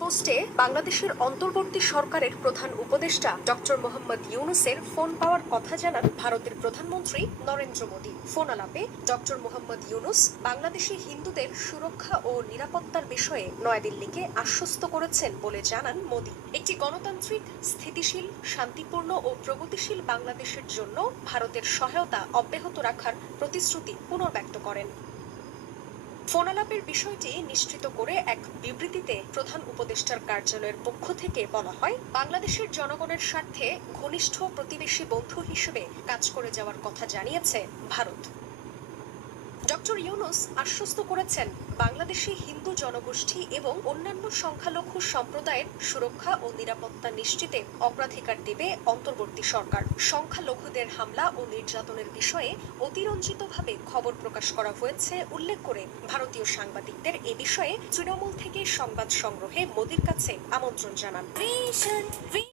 পোস্টে বাংলাদেশের অন্তর্বর্তী সরকারের প্রধান উপদেষ্টা ডক্টর মোহাম্মদ ইউনূসের ফোন পাওয়ার কথা জানান ভারতের প্রধানমন্ত্রী নরেন্দ্র মোদী। ফোন আলাপে ডক্টর মোহাম্মদ ইউনূস বাংলাদেশি হিন্দুদের সুরক্ষা ও নিরাপত্তার বিষয়ে নয়াদিল্লিকে আশ্বস্ত করেছেন বলে জানান মোদী। একটি গণতান্ত্রিক, স্থিতিশীল, শান্তিপূর্ণ ও প্রগতিশীল বাংলাদেশের জন্য ভারতের সহায়তা অব্যাহত রাখার প্রতিশ্রুতি পুনর্ব্যক্ত করেন। ফোনালাপের বিষয়টি নিশ্চিত করে এক বিবৃতিতে প্রধান উপদেষ্টার কার্যালয়ের পক্ষ থেকে বলা হয়, বাংলাদেশের জনগণের স্বার্থে ঘনিষ্ঠ প্রতিবেশী বন্ধু হিসেবে কাজ করে যাওয়ার কথা জানিয়েছে ভারত। ডক্টর ইউনূস আশ্বস্ত করেছেন, বাংলাদেশি হিন্দু জনগোষ্ঠী এবং অন্যান্য সংখ্যালঘু সম্প্রদায়ের সুরক্ষা ও নিরাপত্তা নিশ্চিতে অগ্রাধিকার দেবে অন্তর্বর্তী সরকার। সংখ্যালঘুদের হামলা ও নির্যাতনের বিষয়ে অতিরঞ্জিতভাবে খবর প্রকাশ করা হয়েছে উল্লেখ করে ভারতীয় সাংবাদিকদের এ বিষয়ে তৃণমূল থেকে সংবাদ সংগ্রহে মোদীর কাছে আমন্ত্রণ জানান।